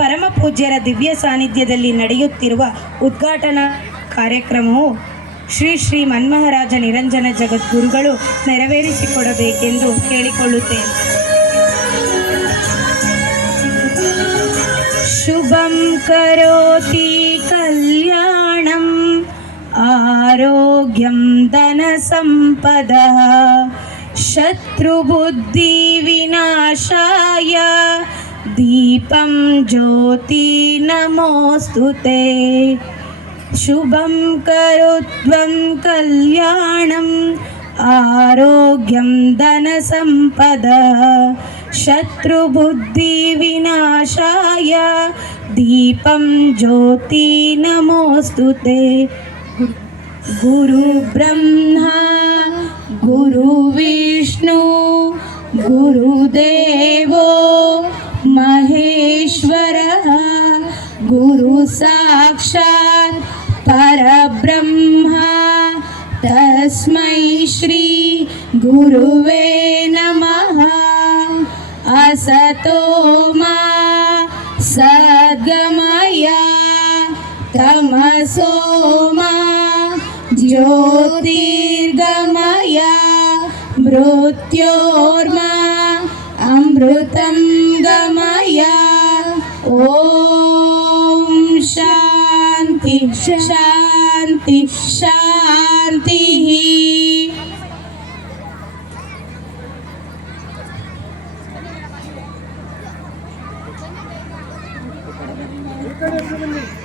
ಪರಮ ಪೂಜ್ಯರ ದಿವ್ಯ ಸಾನ್ನಿಧ್ಯದಲ್ಲಿ ನಡೆಯುತ್ತಿರುವ ಉದ್ಘಾಟನಾ ಕಾರ್ಯಕ್ರಮವು ಶ್ರೀ ಶ್ರೀ ಮನ್ಮಹಾರಾಜ ನಿರಂಜನ ಜಗದ್ಗುರುಗಳು ನೆರವೇರಿಸಿಕೊಡಬೇಕೆಂದು ಕೇಳಿಕೊಳ್ಳುತ್ತೇನೆ. ಶುಭಂ ಕರೋತಿ ಕಲ್ಯಾಣಂ ಆರೋಗ್ಯಂ ಧನ ಸಂಪದಃ ಶತ್ರುಬುದ್ಧಿ ವಿನಾಶಾಯ ದೀಪಂ ಜ್ಯೋತಿ ನಮೋಸ್ತುತೆ. ಶುಭಂ ಕರೋತ್ವಂ ಕಲ್ಯಾಣಂ ಆರೋಗ್ಯಂ ಧನ ಸಂಪದಃ ಶತ್ರುಬುದ್ಧಿ ವಿನಾಶಾಯ ದೀಪಂ ಜ್ಯೋತಿ ನಮೋಸ್ತುತೆ. ಗುರು ಬ್ರಹ್ಮ ಗುರು ವಿಷ್ಣು ಗುರುದೇವೋ ಮಹೇಶ್ವರಃ ಗುರು ಸಾಕ್ಷಾತ್ ಪರಬ್ರಹ್ಮ ತಸ್ಮೈ ಶ್ರೀ ಗುರುವೇ ನಮಃ. असतो मा सद्गमय तमसो मा ज्योतिर्गमय मृत्योर्मा अमृतं गमय. ओम शांति शांति शांति. ఇక్కడ